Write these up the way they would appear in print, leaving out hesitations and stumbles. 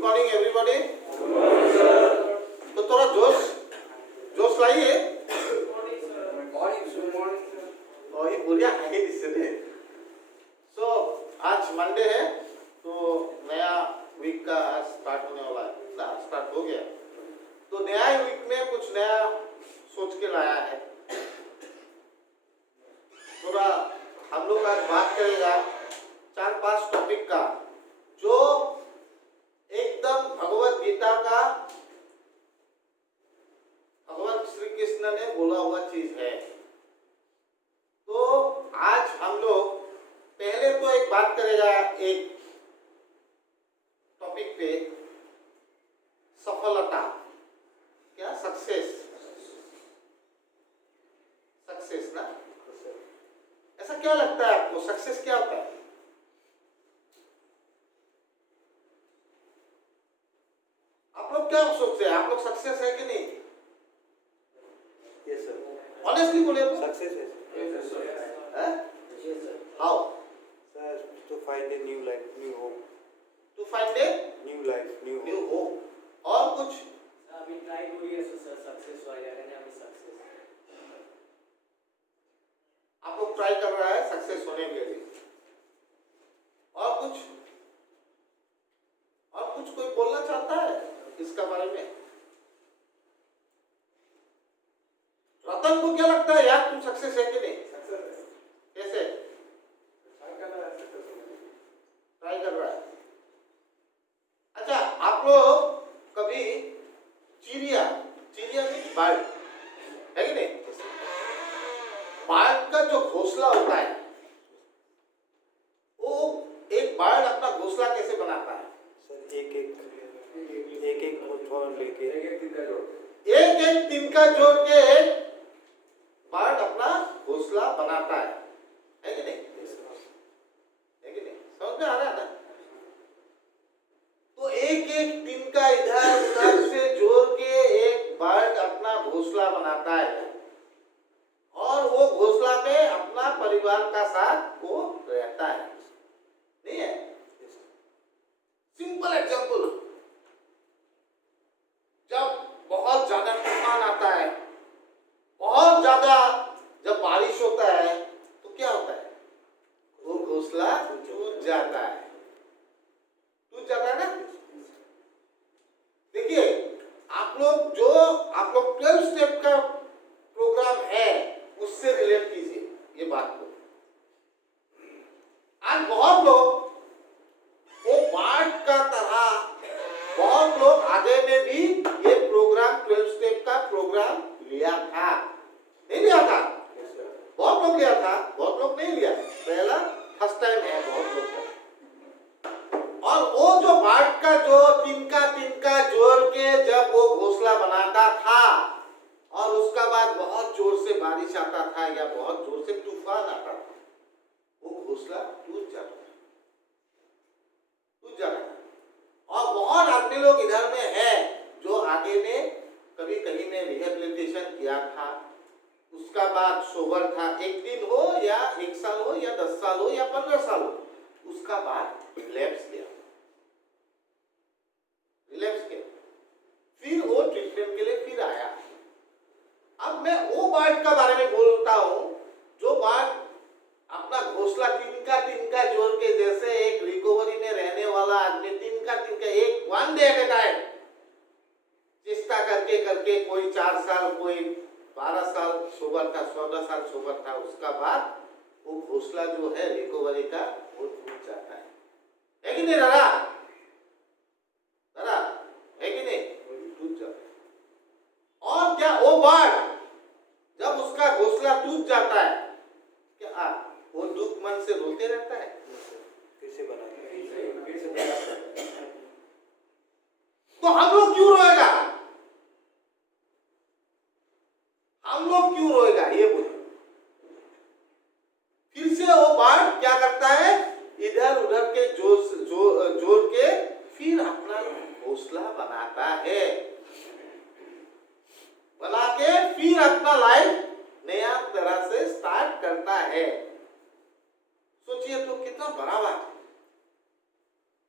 Morning everybody. तो थोड़ा जोश जोश लाइए। और ये बोलिया आगे दिसते। सो आज मंडे है तो नया वीक का स्टार्ट होने वाला है ना, स्टार्ट हो गया। तो नया वीक में कुछ नया सोच के लाया है। थोड़ा हम लोग आज बात करेगा 4-5 टॉपिक का जो एकदम भगवत गीता का भगवान श्री कृष्ण ने बोला हुआ चीज है। तो आज हम लोग पहले तो एक बात करेगा एक टॉपिक पे सफलता, क्या सक्सेस, सक्सेस ना। ऐसा क्या लगता है आपको सक्सेस क्या होता है? आप लोग क्या सोचते हैं? आप लोग सक्सेस है कि नहीं? Yes, sir. ऑनेस्टली बोले तो Success is Yes, sir. How? sir, to find a new life, new home, To find a new life, new new home. home. और कुछ आम्ही ट्राय करूया सर सक्सेस व्हायला आणि आम्ही सक्सेस आप लोग ट्राई कर रहा है सक्सेस होने के लिए। और कुछ कोई बोलना चाहता है इसका बारे में? रतन को क्या लगता है यार, तुम सक्सेस है कि नहीं? कैसे ट्राई कर रहा है? अच्छा, आप लोग कभी चिड़िया में बर्ड है कि नहीं? बर्ड का जो घोंसला होता है वो एक बर्ड अपना घोंसला कैसे बनाता है? सर एक मुठभर लेके एक तिनका जोड़ के बर्ड अपना घोंसला बनाता है कि नहीं? है कि नहीं? समझ में आ रहा है ना? तो एक तिनका इधर उधर से जोड़ के एक बर्ड अपना घोंसला बनाता है और वो घोंसला में अपना परिवार का साथ वो रहता है, नहीं है? सिंपल एग्जांपल, जब बहुत ज्यादा तूफान आता है, बहुत ज्यादा जब बारिश होता है तो क्या होता है? वो घोंसला टूट जाता है ना। देखिए, आप लोग 12 स्टेप का प्रोग्राम है उससे रिलेट कीजिए ये बात को। आज बहुत लोग वो बाढ़ का तरह बहुत लोग आगे में भी ये प्रोग्राम 12 स्टेप का प्रोग्राम लिया था, नहीं लिया था? बहुत लोग लिया था, बहुत लोग नहीं लिया। पहला फर्स्ट टाइम है बहुत लोग का। और वो जो बाढ़ का जो तिनका जोड़ के जब वो घोंसला बनाता था और उसका बाद बहुत जोर से बारिश आता था या बहुत जोर से तूफान आता था, वो घोंसला टूट जाता था। और बहुत आदमी लोग इधर में है जो आगे में कभी कहीं में रिहेबिलिटेशन किया था, उसका बाद सोबर था, 1 दिन हो या 1 साल हो या 10 साल हो या 15 साल हो, उसका बाद रिलैप्स किया, फिर वो ट्रीटमेंट के लिए फिर आया। अब मैं वो बार्ड का बारे में बोलता हूँ जो बार्ड अपना घोंसला तिनका जोड़ के, जैसे एक रिकवरी में रहने वाला आदमी तिनका एक 1 डे एट ए टाइम चेष्टा करके कोई 4 साल, कोई 12 साल सोबर था, 14 साल सोबर था, उसका बाद वो घोंसला जो है रिकवरी का वो टूट जाता है कि नहीं दादा? है कि नहीं? टूट जाता है। और क्या वो बार्ड जब उसका घोंसला टूट जाता है क्या वो दुख मन से रोते रहता है? फिर से बनाते तो हम लोग क्यों रोएगा? हम लोग क्यों रोएगा ये बोलो। फिर से वो बार्ड क्या करता है? इधर उधर के जोड़ के फिर अपना घोंसला बनाता है, बना के फिर अपना लाइफ नया तरह से स्टार्ट करता है। सोचिए तो कितना बड़ा बात है।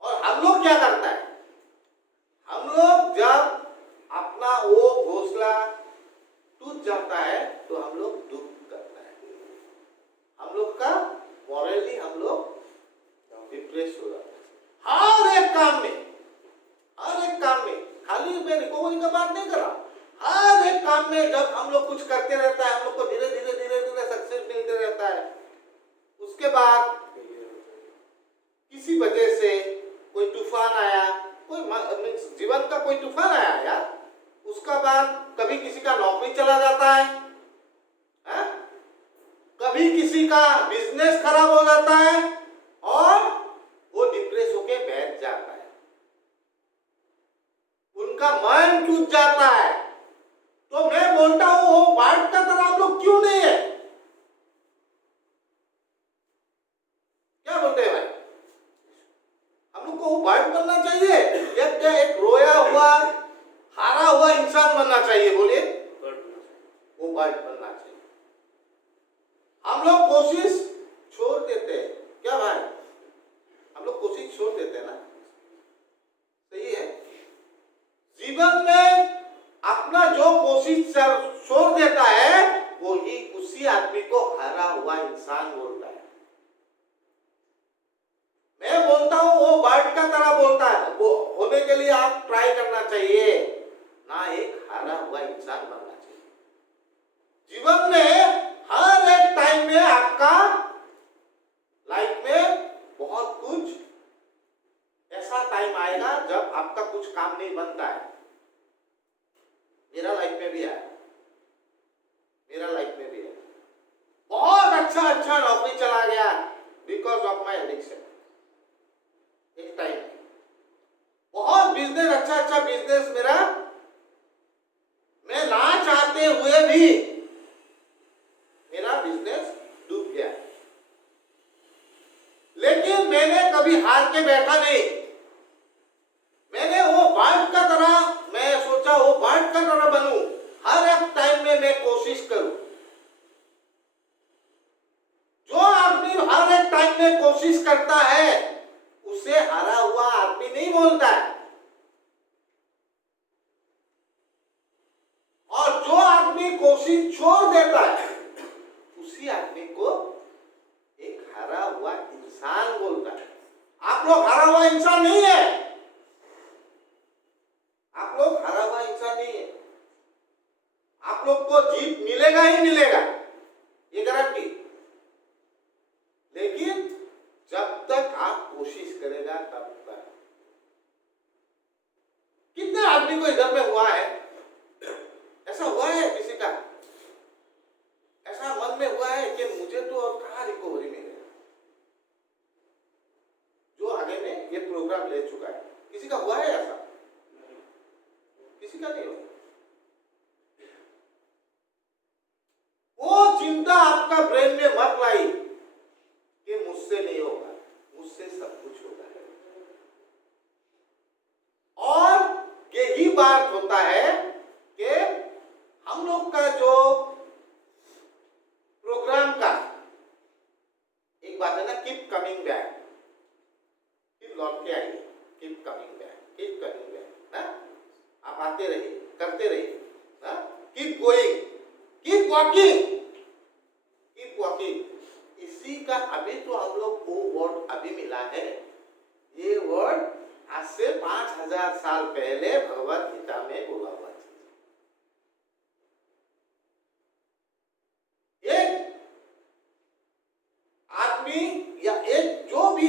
और हम लोग क्या करता है? होने का बात नहीं कर रहा। हर एक काम में जब हम लोग कुछ करते रहता है, हम लोग को धीरे धीरे सक्सेस मिलते रहता है। उसके बाद किसी वजह से कोई तूफान आया, कोई जीवन का कोई तूफान आया यार, उसका बाद कभी किसी का नौकरी चला जाता है, कभी किसी का बिजनेस खराब हो जाता है और वो डिप्रेस होके बैठ जाता है, उनका मन टूट जाता है। तो मैं बोलता हूं वो बाढ़ का तरह आप लोग क्यों नहीं है? क्या बोलते हैं भाई? हम लोग को वो बाढ़ बनना चाहिए या क्या एक रोया हुआ हारा हुआ इंसान बनना चाहिए? बोलिए, वो बाढ़ बनना चाहिए। हम लोग कोशिश छोड़ देते हैं क्या भाई? हम लोग कोशिश छोड़ देते हैं ना, सही है। जीवन में अपना जो कोशिश छोड़ देता है वो ही उसी आदमी को हारा हुआ इंसान बोलता है। मैं बोलता हूं वो बर्ड का तरह बोलता है, वो होने के लिए आप ट्राई करना चाहिए, ना एक हारा हुआ इंसान बनना चाहिए। जीवन में हर एक टाइम में आपका लाइफ में बहुत कुछ ऐसा टाइम आएगा जब आपका कुछ काम नहीं बनता है। मेरा लाइफ में भी है, मेरा लाइफ में भी है। बहुत अच्छा नौकरी चला गया बिकॉज ऑफ माई एडिक्शन। एक टाइम बहुत बिजनेस अच्छा बिजनेस मेरा, मैं ना चाहते हुए भी मेरा बिजनेस डूब गया, लेकिन मैंने कभी हार के बैठा नहीं। मैंने वो बाढ़ का तरह, मैं सोचा वो बाढ़ का तरह बनूं, हर एक टाइम में मैं कोशिश करूं। जो आदमी हर एक टाइम में कोशिश करता है उसे हारा हुआ आदमी नहीं बोलता है, और जो आदमी कोशिश छोड़ देता है उसी आदमी को एक हारा हुआ इंसान बोलता है। आप लोग हारा हुआ इंसान नहीं है, आप लोग हारा हुआ इंसान नहीं है। आप लोग को जीत मिलेगा ही मिलेगा, ये गारंटी। लेकिन जब तक आप कोशिश करेगा तब तक। कितने आदमी को इधर में हुआ है, ऐसा हुआ है किसी का, ऐसा मन में हुआ है कि मुझे तो और कहाँ रिकवरी मिलेगा? जो आगे में ये प्रोग्राम ले चुका है, किसी का हुआ है ऐसा? किसी का नहीं हुआ। वो चिंता आपका ब्रेन में मत लाई कि मुझसे नहीं होगा, मुझसे सब कुछ होगा। और यही बात होता है कि हम लोग का जो प्रोग्राम का एक बात है ना, कीप कमिंग बैक, कीप लौट के आइए, कीप कमिंग बैक ना, आप आते रहिए, करते रहिए ना, कीप गोइंग, कीप वॉकिंग। इसी का अभी तो हम लोग को वर्ड अभी मिला है। ये वर्ड आज से 5000 साल पहले भगवत गीता में बोला हुआ था। एक आदमी या एक जो भी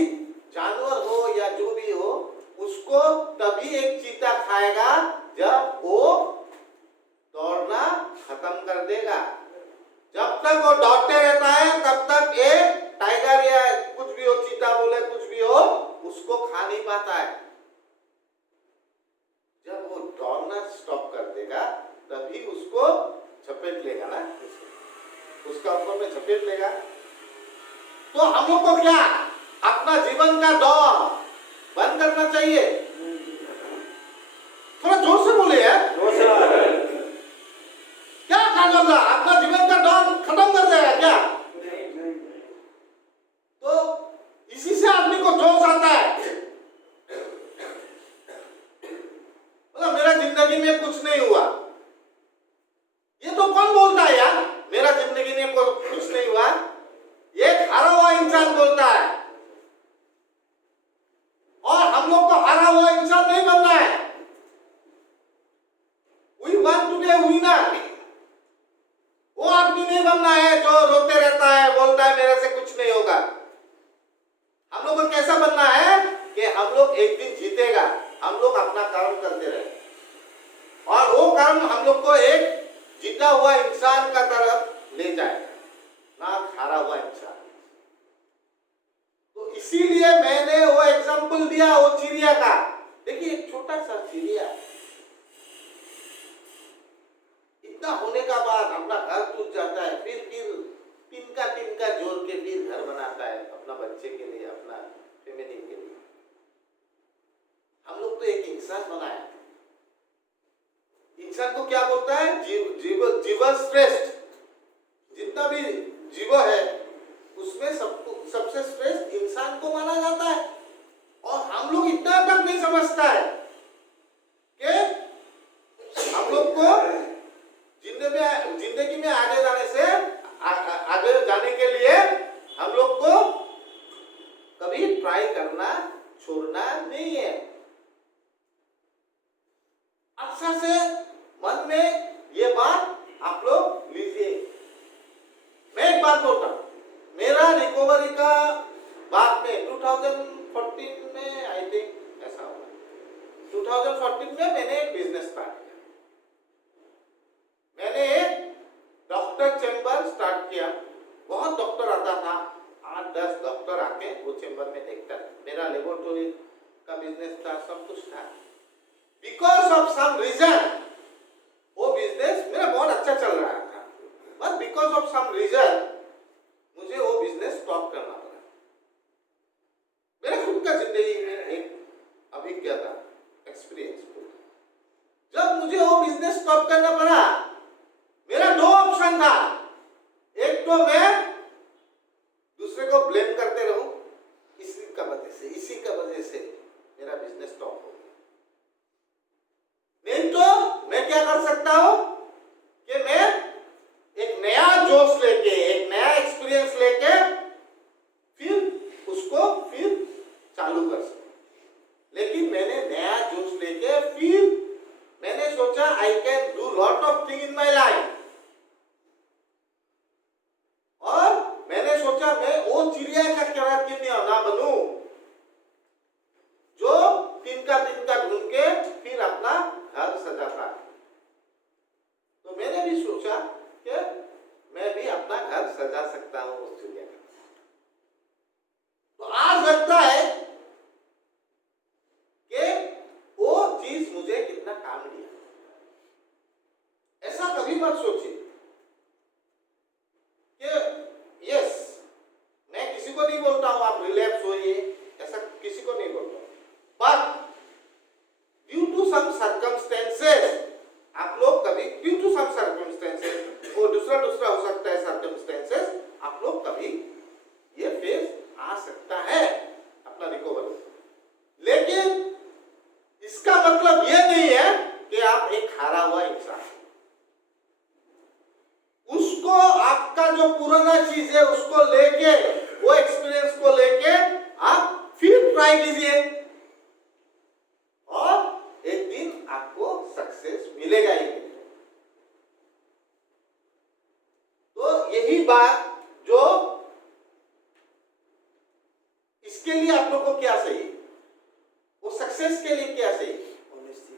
जानवर हो या जो भी हो, उसको तभी एक चीता खाएगा जब वो दौड़ना खत्म कर देगा। जब तक वो दौड़ते रहता है तब तक एक टाइगर या कुछ भी हो, चीता बोले कुछ भी हो, उसको खा नहीं पाता है। जब वो दौड़ना स्टॉप कर देगा तभी उसको झपेट लेगा ना, उसका ऊपर में झपेट लेगा। तो हम लोग को क्या अपना जीवन का दौर बंद करना चाहिए? थोड़ा जोर से बोले यार, जोर से। क्या खाना अपना जीवन का दौर खत्म कर देगा क्या? तो इसी से आदमी को जोश आता है, मतलब मेरा जिंदगी में कुछ नहीं हुआ। ये तो कौन बोलता है यार, मेरा जिंदगी में कुछ नहीं हुआ? ये हारा हुआ इंसान बोलता है। और हम लोग को हारा हुआ इंसान नहीं बनना है। में विनर। वो आदमी नहीं बनना है जो रोते रहता है, बोलता है मेरे से कुछ नहीं होगा। हम लोग को कैसा बनना है कि हम लोग एक दिन जीतेगा, हम लोग अपना कर्म करते रहे और वो कर्म हम लोग को एक जीता हुआ इंसान का तरफ ले जाएगा, ना हारा हुआ इंसान। तो इसीलिए मैंने वो एग्जांपल दिया वो चिड़िया का। देखिए एक छोटा सा चिड़िया इतना होने का बाद अपना घर टूट जाता है, फिर तिनका जोड़ के फिर घर बनाता है अपना बच्चे के लिए, अपना फैमिली के लिए। हम लोग तो एक इंसान बनाया। इंसान को क्या बोलता है? जीव श्रेष्ठ। जितना भी जीव है उसमें सबसे श्रेष्ठ इंसान को माना जाता है। और हम लोग इतना तक नहीं समझता है कि हम लोग को जिंदगी में आगे जाने के लिए हम लोग को कभी ट्राई करना छोड़ना नहीं है। अच्छा से मन में ये बात आप लोग लीजिए। मैं एक बात बोलता हूं, मेरा रिकवरी का बाद में 2014 में आई थिंक ऐसा हुआ, 2014 में मैंने एक बिजनेस स्टार्ट किया। मैंने एक डॉक्टर चैम्बर स्टार्ट किया। बहुत डॉक्टर आता था, 8-10 डॉक्टर आके वो चैम्बर में देखता था। मेरा लेबोरेटरी का बिजनेस था, सब कुछ था। बिकॉज ऑफ सम रीजन वो बिजनेस मेरा बहुत अच्छा चल रहा था, but because of some reason मुझे वो बिजनेस स्टॉप करना पड़ा। मेरे खुद का जिंदगी में एक अभिज्ञता एक्सपीरियंस। जब मुझे वो बिजनेस स्टॉप करना पड़ा, मेरा 2 ऑप्शन था। एक तो मैं दूसरे को ब्लेम करते रहूं, इसी का वजह से मेरा बिजनेस स्टॉप हो गया। नहीं तो मैं क्या कर सकता हूं कि मैं एक नया जोश लेके, एक नया एक्सपीरियंस लेके फिर चालू कर सकूं। लेकिन मैंने नया जोश लेके फिर मैंने सोचा I can do lot of thing in my life. और मैंने सोचा मैं वो चिड़िया का क्यों ना बनूं जो तिनका ढूंढ के फिर अपना घर सजाता है। तो मैंने भी सोचा कि मैं भी अपना घर सजा सकता हूं उस चिड़िया का। तो आज लगता है कि वो चीज मुझे कितना काम दिया। ऐसा कभी मत सोचिए कि यस, मैं किसी को नहीं बोलता हूं आप रिलैक्स होइए, ऐसा किसी को नहीं बोलता हूं। But due to some circumstances आप लोग कभी वो दूसरा हो सकता है सर्कमस्टेंसेस, आप लोग कभी ये फेज आ सकता है अपना रिकवरी। लेकिन इसका मतलब ये नहीं है कि आप एक हारा हुआ इंसान। उसको आपका जो पुराना चीज है उसको लेके, वो एक्सपीरियंस को लेके आप फिर ट्राई कीजिए और एक दिन आपको सक्सेस मिलेगा ही। तो यही बात जो इसके लिए आप लोग को क्या चाहिए, वो सक्सेस के लिए क्या चाहिए? ऑनेस्टी,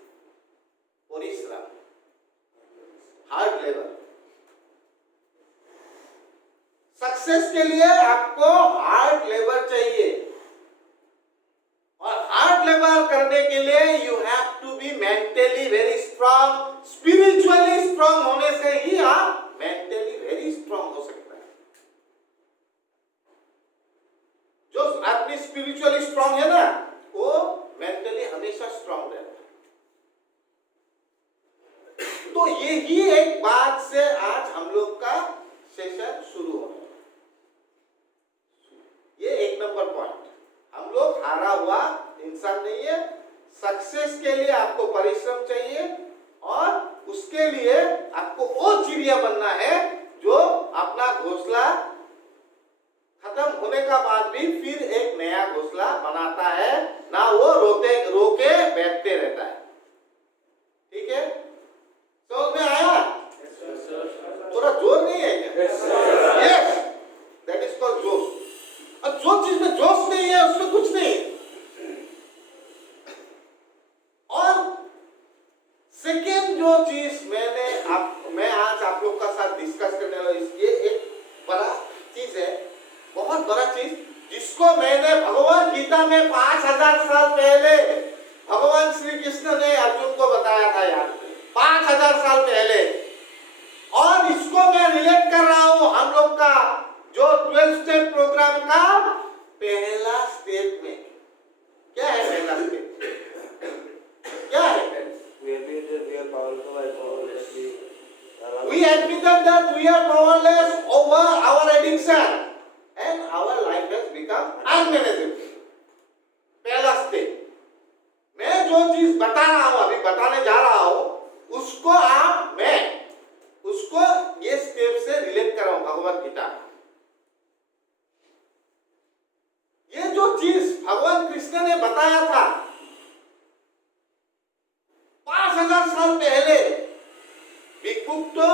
परिश्रम, हार्ड लेबर। सक्सेस के लिए आपको हार्ड लेबर चाहिए और हार्ड लेबर करने के लिए you have to be mentally very strong. Spiritually strong होने से ही आप मेंटली वेरी स्ट्रांग हो सकता है। जो आदमी स्पिरिचुअली स्ट्रांग है ना, वो मेंटली हमेशा स्ट्रांग रहता है। तो यही एक बात से आज हम लोग का सेशन शुरू हो रहा है। ये 1 नंबर पॉइंट, हम लोग हारा हुआ इंसान नहीं है। सक्सेस के लिए आपको परिश्रम चाहिए और उसके लिए आपको वो चिड़िया बनना है जो अपना घोंसला खत्म होने का बाद भी फिर एक नया घोंसला बनाता है, ना वो रोके बैठते रहता है। ठीक है, समझ में आया? जो चीज मैं आज आप लोग का साथ डिस्कस करने वाला ये एक बड़ा चीज है, बहुत बड़ा चीज, जिसको मैंने भगवत गीता में 5000 साल पहले भगवान श्री कृष्ण ने अर्जुन को बताया था यार, 5000 साल पहले। और इसको मैं रिलेट कर रहा हूं हम लोग का जो 12 स्टेप प्रोग्राम का पहला स्टेप में। क्या है पहला स्टेप? क्या है? We admitted we are powerless. We admitted that we are powerless over our addiction and our life has become unmanageable. पहला स्टेप। मैं जो चीज बता रहा हूं, अभी बताने जा रहा हूं, उसको उसको ये स्टेप से रिलेट कर रहा हूं भगवत गीता। ये जो चीज भगवान कृष्ण ने बताया था 5000 साल पहले, बिग बुक तो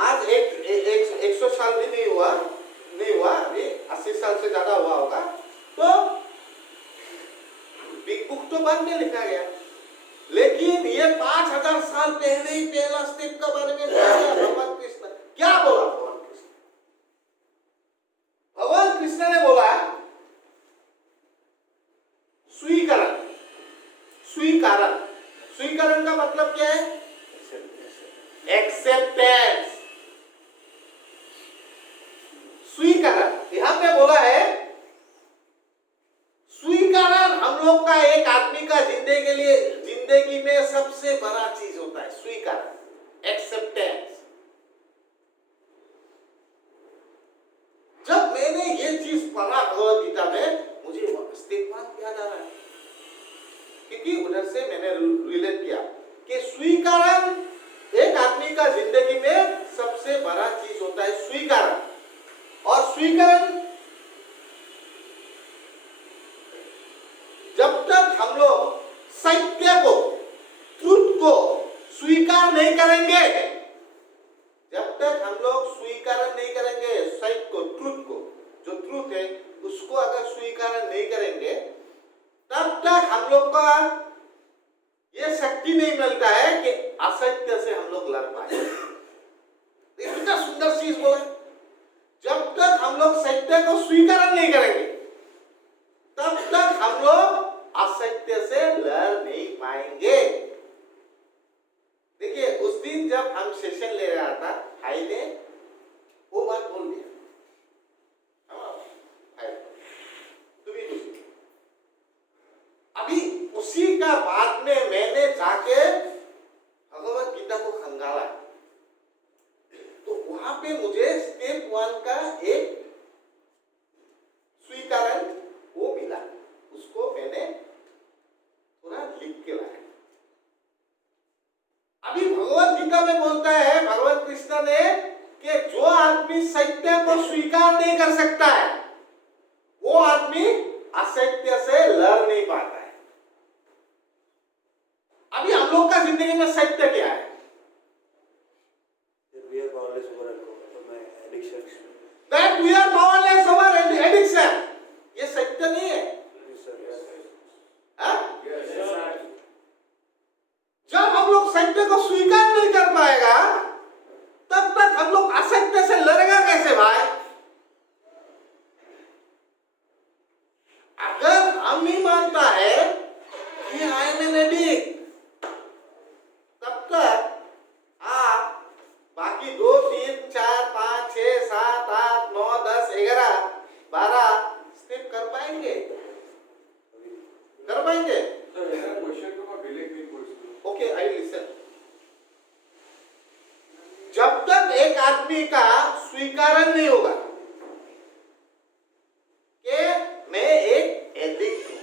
आज 100 साल भी नहीं हुआ, अभी 80 साल से ज्यादा हुआ होगा, तो बिग बुक तो बाद में लिखा गया, लेकिन ये 5000 साल पहले ही पहला स्टेप का बारे में बताया भगवान कृष्ण। क्या बोला भगवान कृष्ण? भगवान कृष्ण ने बोला स्वीकरण। स्वीकरण, स्वीकरण का मतलब क्या है? एक्सेप्टेंस। स्वीकरण यहां पे बोला है, स्वीकरण हम लोग का एक आदमी का जिंदगी में सबसे बड़ा चीज होता है, स्वीकरण, एक्सेप्टेंस। जब मैंने ये चीज पढ़ा भगवत गीता में, मुझे स्टेप 1 याद आ रहा है, क्योंकि उधर से मैंने रिलेट किया कि स्वीकरण एक आदमी का जिंदगी में सबसे बड़ा चीज होता है, स्वीकरण। और स्वीकरण जब तक हम लोग सत्य को, ट्रुथ को स्वीकार नहीं करेंगे, जब तक हम लोग स्वीकार नहीं करेंगे सत्य को, ट्रुथ को, जो ट्रुथ है उसको अगर स्वीकार नहीं करेंगे, तब तक हम लोग का ये शक्ति नहीं मिलता है कि असत्य से हम लोग लड़ पाए। इतना सुंदर चीज बोला, जब तक हम लोग सत्य को स्वीकार नहीं करेंगे, तब तक हम लोग असत्य से लड़ नहीं पाएंगे। देखिए उस दिन जब हम सेशन ले रहा था, भाई ने वो बात बोल दिया, अभी उसी का बाद में मैंने जाके भगवत गीता को खंगाला, तो वहां पे मुझे स्टेप 1 का एक स्वीकरण वो मिला, उसको मैंने थोड़ा लिख के लाया। अभी भगवत गीता में बोलता है भगवान कृष्ण ने कि जो आदमी सत्य को स्वीकार नहीं कर सकता है, वो आदमी असत्य से लड़ नहीं पाता है। अभी हम लोग का जिंदगी में सत्य क्या है? We are powerless over addiction. That we are powerless over addiction. ये सत्य नहीं है। Yes, sir. Yes, sir. हाँ? Yes, sir. जब हम लोग सत्य को स्वीकार नहीं कर पाएगा, तब तक हम लोग असत्य से लड़ेगा कैसे भाई? अगर हम ही मानता है कि आई एम एन एडिक्ट, तब तक आप बाकी 2, 3, 4, 5, 6, 7, 8, 9, 10, 11, 12 स्टेप कर पाएंगे? कर पाएंगे? Okay, I listen. जब तक एक आदमी का स्वीकारण नहीं होगा कि मैं एक एडिक्ट हूं,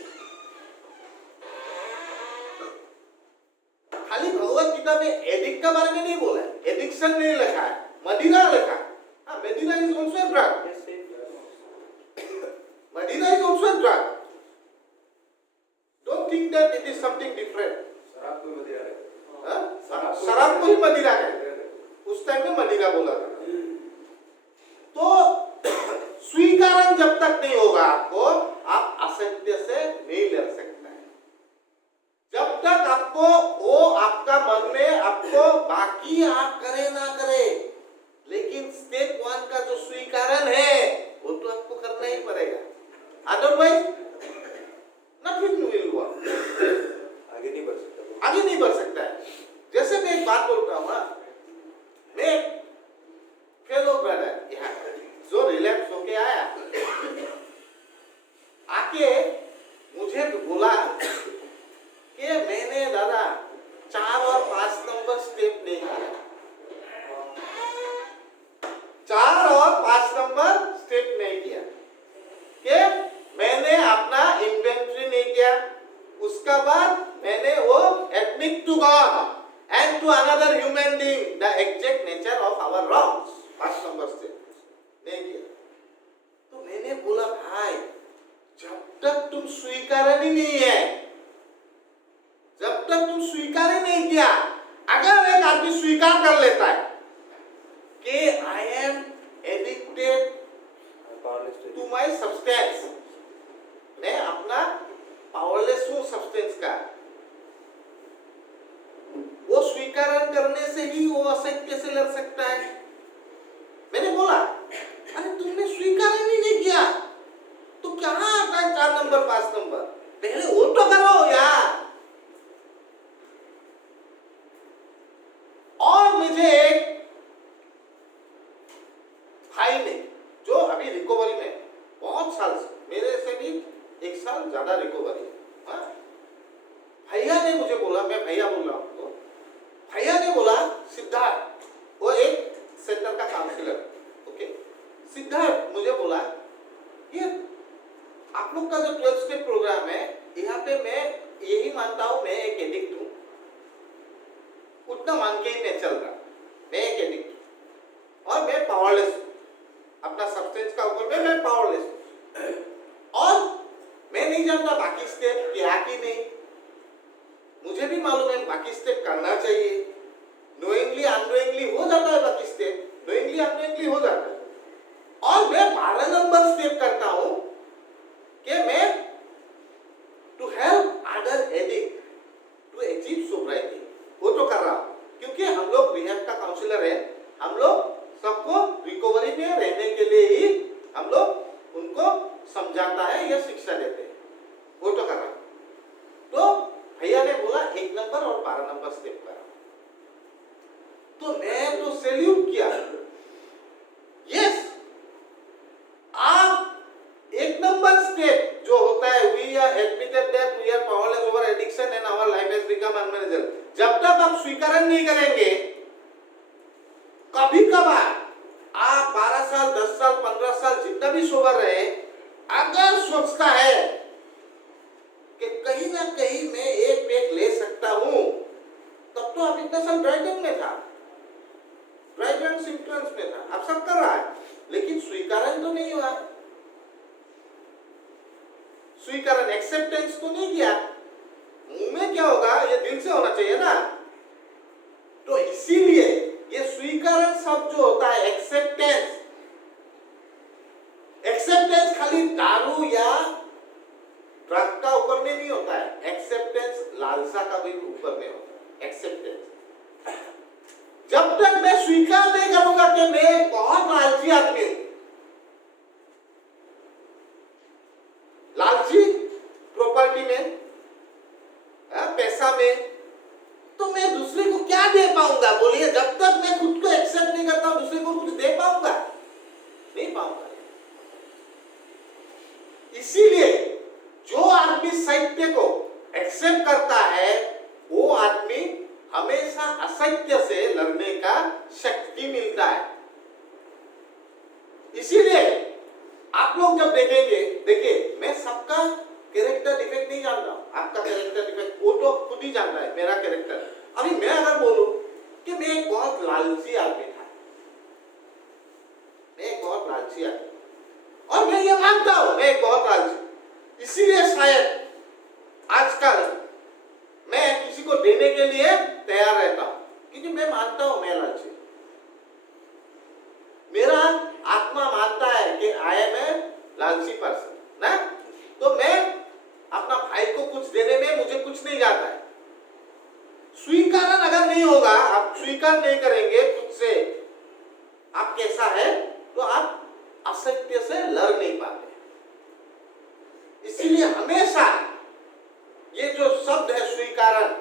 खाली भगवत गीता में एडिक्ट के बारे में नहीं बोला है, एडिक्शन नहीं लिखा है, मदिरा लिखा है। हाँ, मदिरा इज ऑल्सो ए ड्रग, मदिरा is also a drug, don't think that it is something different. शराब को मदिरा है, शराब को ही मदिरा कहते हैं, उस टाइम में मदिरा बोला था। तो स्वीकारण जब तक नहीं होगा आपको, आप असत्य से नहीं लड़ सकता है। जब तक आपको वो आपका बाकी आप करे ना करे, लेकिन स्टेप 1 का जो स्वीकारण है वो तो आपको करना ही पड़ेगा, अदरवाइज नथिंग विल वर्क, आगे नहीं बढ़ सकता वो। आगे नहीं बढ़ सकता है। जैसे मैं एक बात बोलता हूँ ना, मैं फेलो ब्रदर यहाँ जो रिलैक्स होके आया, आके मुझे बोला कि मैंने दादा 4 और 5 नंबर स्टेप नहीं किया, 4 और 5 नंबर स्टेप नहीं किया, कि मैंने अपना इन्वेंटरी नहीं किया, उसका बाद मैंने वो admit to God and to another human being the exact nature of our wrongs, 5 number step नहीं किया। तो मैंने बोला भाई, जब तक तुम स्वीकार ही नहीं है, जब तक तुम स्वीकार ही नहीं किया, अगर एक आदमी स्वीकार कर लेता है कि I am addicted powerless to my substance, मैं अपना पावरलेस हूं सब्सटेंस का, वो स्वीकार करने से ही वो असत्य से लड़ सकता है। मैंने बोला अरे तुमने स्वीकार ही नहीं किया तो क्या आता है 4 नंबर 5 नंबर, पहले वो तो करो यार। और मुझे एक भाई ने जो अभी रिकवरी में बहुत साल से, मेरे से भी 1 साल ज्यादा रिकवरी है, हाँ? भैया ने मुझे बोला, मैं भैया बोल रहा हूं, तो भैया ने बोला सिद्धार्थ, वो एक सेंटर का काउंसलर, ओके, सिद्धार्थ मुझे बोला ये आप लोग का जो 12 स्टेप प्रोग्राम है, यहाँ पे मैं यही मानता हूं मैं एक एडिक्ट हूं, उतना मान के ही मैं चल रहा, मैं एक एडिक्ट हूं और मैं पावरलेस हूं, अपना सब्सटेंस का ऊपर में मैं पावरलेस हूं, और मैं नहीं जानता बाकी स्टेप क्या कि नहीं, मुझे भी मालूम है बाकी स्टेप करना चाहिए, नोइंगली अननोइंगली हो जाता है बाकी स्टेप, नोइंगली अननोइंगली हो जाता है, और मैं 12 नंबर स्टेप करता हूं कि मैं to help other addict to achieve sobriety, वो तो कर रहा हूं, क्योंकि हम लोग रिहैब का काउंसलर है, हम लोग सबको रिकवरी में रहने के लिए ही हम लोग उनको समझाता है या शिक्षा देते हैं, वो तो कर रहा हूं। तो भैया ने बोला 1 नंबर और 12 नंबर स्टेप करा, तो मैं तो सैल्यूट किया, यस, आप 1 नंबर स्टेप जो होता है, we are admitted that we are powerless over addiction and our life has become unmanageable, जब तक आप स्वीकार नहीं करेंगे, कभी कभार आप 12 साल 10 साल 15 साल जितना भी सोबर रहे, अगर सोचता है कि कहीं ना कहीं मैं एक पेग ले सकता हूं, तब तो आप इतना साल ड्राइविंग में था, ड्राइविंग सिम्टम्स में था, आप सब कर रहा है, लेकिन स्वीकारण तो नहीं हुआ, स्वीकारण एक्सेप्टेंस तो नहीं किया, मुंह में क्या होगा, ये दिल से होना चाहिए ना, तो इसीलिए ये स्वीकारण शब्द जो होता है, एक्सेप्टेंस, एक्सेप्टेंस खाली दारू या ड्रग का ऊपर में नहीं होता है, एक्सेप्टेंस लालसा का भी ऊपर में होता है, एक्सेप्टेंस। जब तक मैं स्वीकार नहीं करूंगा कि मैं बहुत लालची आदमी हूं, लालची प्रॉपर्टी में, पैसा में, तो मैं दूसरे को क्या दे पाऊंगा, बोलिए, जब तक मैं खुद को एक्सेप्ट नहीं करता हूं, दूसरे को कुछ दे पाऊंगा, नहीं पाऊंगा। इसीलिए जो आदमी सत्य को एक्सेप्ट करता है, वो आदमी हमेशा असत्य से लड़ने का शक्ति मिलता है। इसीलिए आप लोग जब देखेंगे, देखिए मैं सबका कैरेक्टर डिफेक्ट नहीं जानता, आपका कैरेक्टर डिफेक्ट वो तो खुद ही जानता है, मेरा कैरेक्टर। अभी मैं अगर बोलूं कि मैं एक बहुत लालची आदमी था, मैं एक बहुत लालची आदमी, और मैं ये मानता हूं मैं एक बहुत लालची, इसीलिए शायद आजकल मैं किसी को देने के लिए तैयार रहता हूं, क्योंकि मैं मानता हूं मैं लालची, मेरा आत्मा मानता है कि आई एम ए लालची पर्सन ना, तो मैं अपना भाई को कुछ देने में मुझे कुछ नहीं जाता है, स्वीकारण अगर नहीं होगा, आप स्वीकार नहीं करेंगे खुद से आप कैसा है, तो आप असत्य से लड़ नहीं पाते। इसीलिए हमेशा ये जो शब्द है स्वीकारण,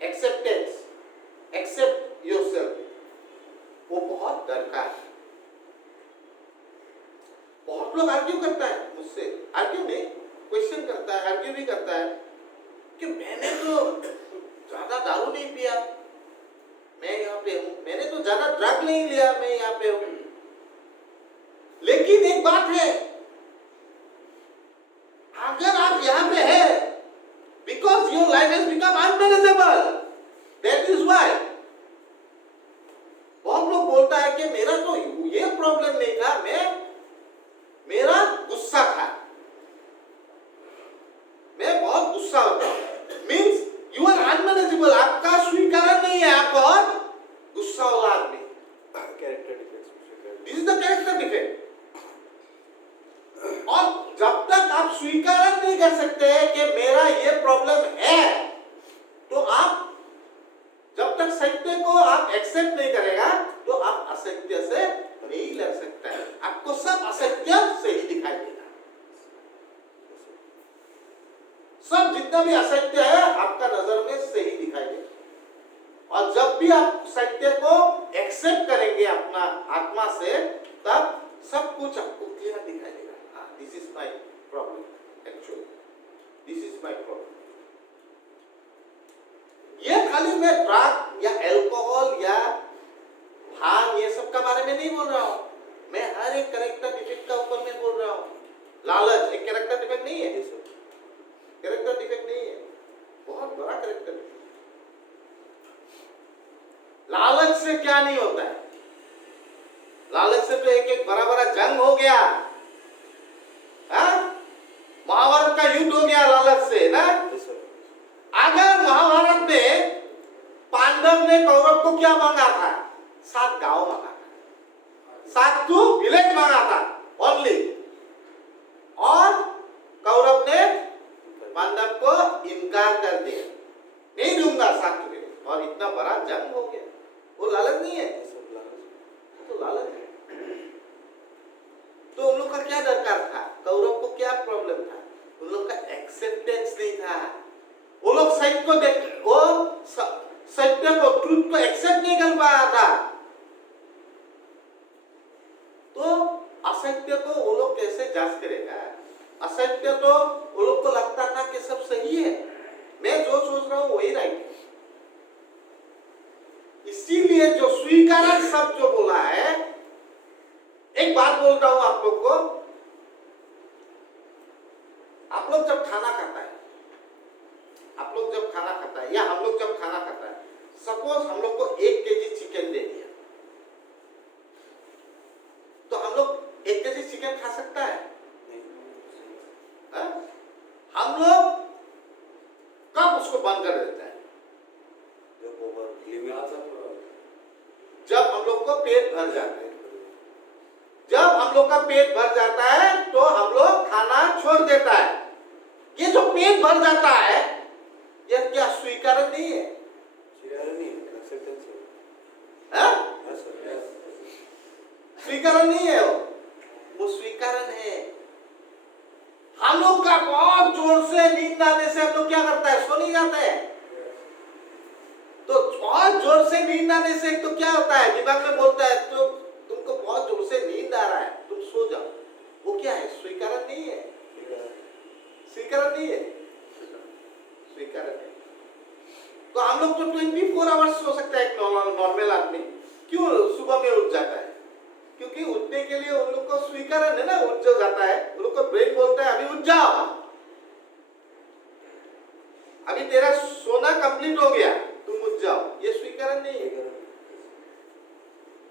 एक्सेप्टेंस, एक्सेप्ट योरसेल्फ, वो बहुत दरकार है। बहुत लोग आर्ग्यू करता है मुझसे, आर्ग्यू नहीं, क्वेश्चन करता है, आर्ग्यू भी करता है कि मैंने तो ज्यादा दारू नहीं पिया, मैं यहाँ पे हूं, मैंने तो ज्यादा ड्रग नहीं लिया, मैं यहाँ पे हूं। लेकिन एक बात है, अगर आप यहाँ पे है because your life has become unmanageable, that is why. बहुत लोग बोलता है कि मेरा तो ये प्रॉब्लम नहीं था, मेरा गुस्सा था, मैं बहुत गुस्सा होता हूं। मीन्स यू आर अनमैनेजेबल, आपका स्वीकारण नहीं है, आप बहुत गुस्सा वाला आदमी। Character defect. This is the character defect. और जब तक आप स्वीकारण नहीं कर सकते कि मेरा ये प्रॉब्लम है, तो आप जब तक सत्य को आप एक्सेप्ट नहीं करेगा, तो आप असत्य से नहीं लड़ सकते हैं। आपको सब असत्य सही दिखाई देगा, सब जितना भी असत्य है आपका नजर में सही दिखाई देगा। और जब भी आप सत्य को एक्सेप्ट करेंगे अपना आत्मा से, तब सब कुछ आपको क्लियर दिखाई देगा। This is my problem, actually this is my problem. ये खाली मैं ड्रग या अल्कोहल या भांग ये सब का बारे में नहीं बोल रहा हूं, मैं हर एक कैरेक्टर डिफेक्ट का ऊपर में बोल रहा हूं। लालच एक कैरेक्टर डिफेक्ट नहीं है, कैरेक्टर डिफेक्ट नहीं है, बहुत बड़ा कैरेक्टर डिफेक्ट। लालच से क्या नहीं होता है, लालच से तो एक बड़ा बड़ा जंग हो गया, महाभारत का युद्ध हो गया लालच से ना। अगर महाभारत में पांडव ने कौरव को क्या मांगा था, 7 गांव मांगा था, 7 विलेज मांगा था ओनली, और कौरव ने पांडव को इनकार कर दिया, नहीं दूंगा 7 विलेज, और इतना बड़ा जंग हो गया। वो लालच नहीं है, तो लालच है। तो उन लोग का क्या दरकार था, कौरव को क्या प्रॉब्लम था, उन लोग का एक्सेप्टेंस नहीं था। वो लोग सत्य को देख, वो सत्य को, ट्रूथ को एक्सेप्ट नहीं कर पाया था, तो असत्य को वो लोग कैसे जांच करेगा। असत्य तो वो लोग को लगता था कि सब सही है, मैं जो सोच रहा हूं वही राइट है। इसीलिए जो स्वीकारण शब्द जो बोला है, एक बात बोलता हूं आप लोग को, आप लोग जब खाना खाता है, आप लोग जब खाना खाता है या हम लोग जब खाना खाता है, सपोज हम लोग को 1 केजी चिकन दे दिया, तो हम लोग 1 केजी चिकन खा सकता है? हम लोग कब उसको बंद कर देता है? जब हम लोग को पेट भर जाता है। जब हम लोग का पेट भर जाता है तो हम लोग खाना छोड़ देता है। ये जो पेट भर जाता है, यह क्या स्वीकारण नहीं है? स्वीकारण नहीं है, वो स्वीकारण है। हम लोग का बहुत जोर से नींद आने से हम लोग क्या करता है, सो नहीं जाता है। तो बहुत जोर से नींद आने से तो क्या होता है, दिमाग में बोलता है तो तुमको बहुत जोर से नींद आ रहा है, तुम सो जाओ। वो क्या है, स्वीकारण नहीं है, स्वीकारण नहीं है, स्वीकारण है। तो हम लोग तो 24 आवर्स सो सकता है एक नॉर्मल आदमी, क्यों सुबह में उठ जाता है? क्योंकि उठने के लिए उन लोग को स्वीकारण है ना, उठ जाता है, उन लोग को ब्रेन बोलता है अभी उठ जाओ, अभी तेरा सोना कंप्लीट हो गया, तुम उठ जाओ। ये स्वीकारण नहीं है।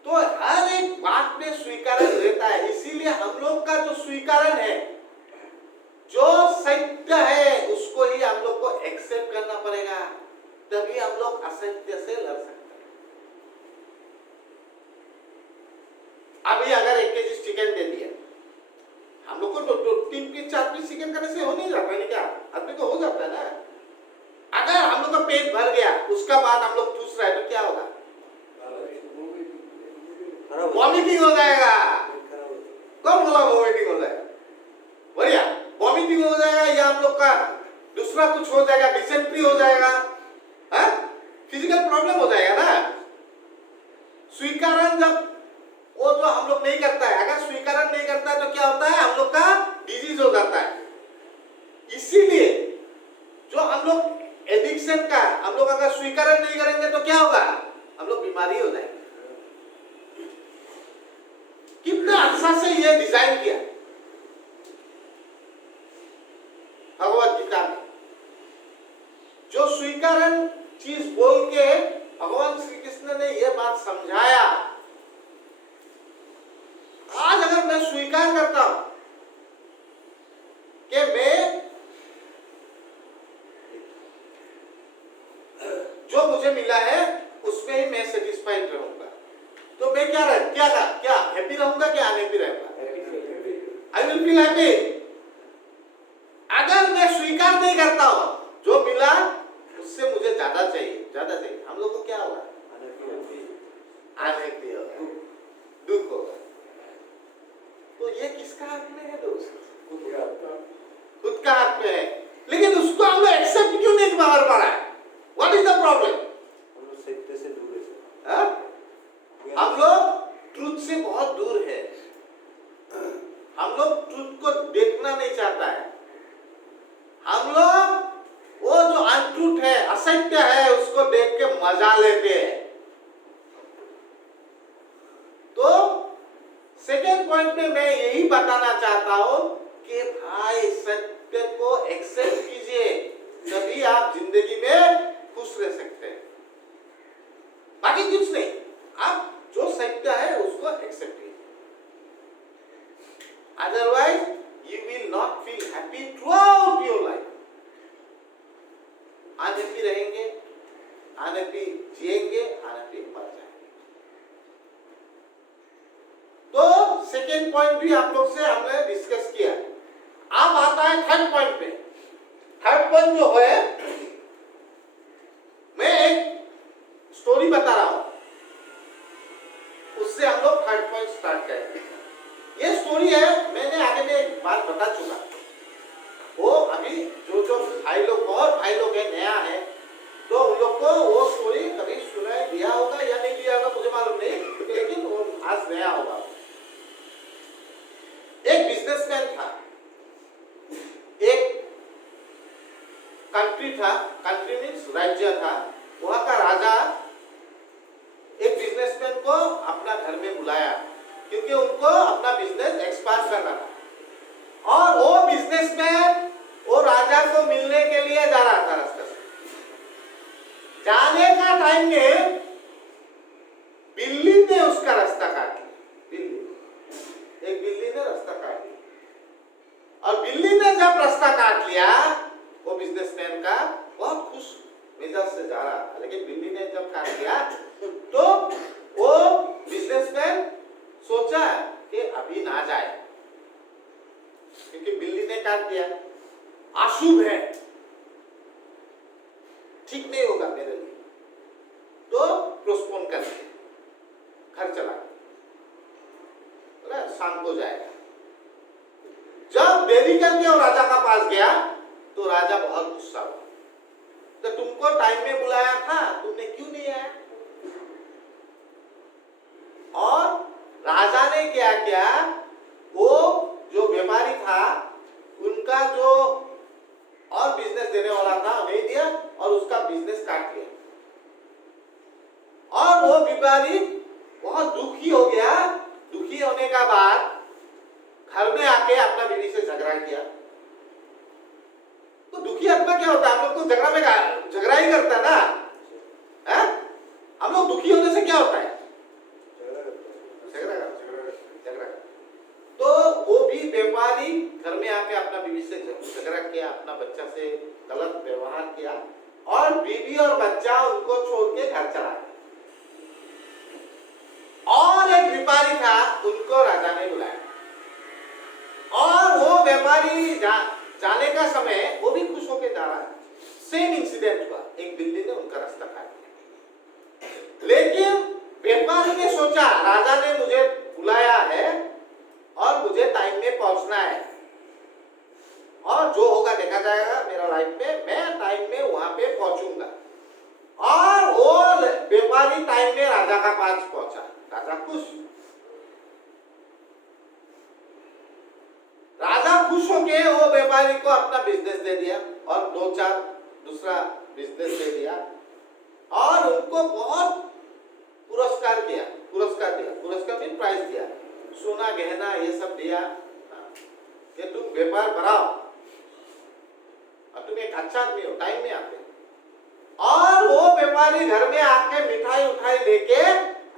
तो हर एक बात में स्वीकारण रहता है। इसीलिए हम लोग का जो स्वीकारण है, जो सत्य है, उसको ही हम लोग को एक्सेप्ट करना पड़ेगा, तभी हम लोग असत्य से लड़ सकते हैं। अभी अगर 1 केजी चिकन दे दिया, हम लोग को तो 3 पीस 4 पीस चिकन खाने से हो नहीं जाता है क्या? आदमी को हो जाता है ना। अगर हम लोग का पेट भर गया, उसका बाद हम लोग चूस रहे हैं तो क्या होगा? खराब हो वॉमिटिंग हो जाएगा। खराब हो कौन बोला वॉमिटिंग हो जाएगा? बढ़िया, वॉमिटिंग हो जाएगा या हम लोग का दूसरा कुछ हो जाएगा, डिसेंट्री हो जाएगा, फिजिकल प्रॉब्लम हो जाएगा ना। स्वीकारण जब वो जो हम लोग नहीं करता है, अगर स्वीकारण नहीं करता है तो क्या होता है? हम लोग का डिजीज हो जाता है। इसीलिए जो हम लोग एडिक्शन का हम लोग अगर स्वीकारण नहीं करेंगे तो क्या होगा? हम लोग बीमारी हो जाएंगे। कितना अच्छा से ये डिजाइन किया भगवत गीता में। जो स्वीकारण चीज बोल के भगवान श्री कृष्ण ने यह बात समझाया। आज अगर मैं स्वीकार करता हूं कि मैं जो मुझे मिला है उसमें ही मैं सेटिस्फाइड रहूंगा, तो मैं क्या हैप्पी रहूंगा क्या अनहैप्पी रहूंगा? I will feel happy. अगर मैं स्वीकार नहीं करता हूं जो मिला उससे मुझे ज्यादा चाहिए, हम लोग को क्या होगा? अनहैप्पी होगा, दुख होगा। तो ये किसका हाथ में है दोस्त? खुद का हाथ में है। लेकिन उसको हम लोग एक्सेप्ट क्यों नहीं कर पा रहा है? What is the problem? हम लोग सत्य से दूर है सर। हम लोग ट्रूथ से बहुत दूर है। हम लोग ट्रूथ को देखना नहीं चाहता है। हम लोग वो जो अनट्रूथ है, असत्य है, उसको देख के मजा लेते हैं। तो सेकेंड पॉइंट में मैं यही बताना चाहता हूं कि भाई सत्य को एक्सेप्ट कीजिए, तभी आप जिंदगी में खुश रह सकते हैं। बाकी कुछ नहीं, आप जो सत्य है उसको एक्सेप्ट कीजिए। Otherwise you will not feel happy through out your life. Unhappy रहेंगे, अनहैप्पी जिएंगे, अनहैप्पी मर जाएंगे। तो सेकेंड पॉइंट भी आप लोग से हमने डिस्कस किया। अब आता है थर्ड पॉइंट पे। थर्ड पॉइंट जो है, मैं एक स्टोरी बता रहा हूं, उससे हम लोग थर्ड पॉइंट स्टार्ट करेंगे। ये स्टोरी है, मैंने आगे में एक बात बता चुका। वो अभी जो भाई लोग, बहुत भाई लोग है, नया है, तो उन लोग को वो स्टोरी कभी सुनाई दिया होगा या नहीं दिया होगा मुझे मालूम नहीं, लेकिन वो आज नया होगा। एक बिजनेसमैन था, एक कंट्री था, कंट्री मीन्स राज्य था, वहां का राजा एक बिजनेसमैन को अपना घर में बुलाया क्योंकि उनको अपना बिजनेस एक्सपांड करना था। और वो बिजनेसमैन वो राजा को मिलने के लिए जा रहा था। रास्ते से जाने का टाइम में बिल्ली ने उसका रास्ता काट लिया। एक बिल्ली ने रास्ता काट लिया, और बिल्ली ने जब रास्ता काट लिया, वो बिजनेसमैन का बहुत खुश मिजाज से जा रहा था, लेकिन बिल्ली ने जब काट लिया तो वो बिजनेसमैन सोचा कि अभी ना जाए, क्योंकि बिल्ली ने काट दिया, अशुभ है, ठीक नहीं होगा मेरे लिए, तो पोस्टपोन कर दिया, घर चला गया, शाम को जाएगा। जब देरी करके वो राजा का पास गया तो राजा बहुत गुस्सा हुआ, तो तुमको टाइम में बुलाया था, तुमने क्यों नहीं आया? और राजा ने क्या किया, वो जो व्यापारी था उनका जो और बिजनेस देने वाला था नहीं दिया, और उसका बिजनेस काट लिया। और वो व्यापारी बहुत दुखी हो गया। दुखी होने का बाद घर में आके अपना बीवी से झगड़ा किया। तो दुखी आत्मा क्या होता है? हम लोग तो झगड़ा ही करता है ना, है? हम लोग दुखी होने से क्या होता है? झगड़ा। तो वो भी व्यापारी घर में आके अपना बीवी से झगड़ा किया, अपना बच्चा से गलत व्यवहार किया, और बीवी और बच्चा उनको छोड़ के घर चला गया। और एक व्यापारी था, उनको राजा ने बुलाया, और वो व्यापारी जाने का समय वो भी खुश होकर जा रहा है। सेम इंसिडेंट हुआ, एक बिल्ली राजा ने मुझे बुलाया है और मुझे टाइम में पहुंचना है, और जो होगा देखा जाएगा मेरा लाइफ में, मैं टाइम में वहां पे पहुंचूंगा। और वो व्यापारी टाइम में राजा का पास पहुंचा, राजा खुश। राजा खुश होके वो व्यापारी को अपना बिजनेस दे दिया और 2-4 दूसरा बिजनेस दे दिया, और उनको बहुत पुरस्कार दिया, पुरस्कार भी प्राइज दिया, सोना गहना ये सब दिया कि तुम व्यापार बढ़ाओ और तुम एक अच्छा आदमी हो, टाइम में आते। और वो व्यापारी घर में आके मिठाई उठाई लेके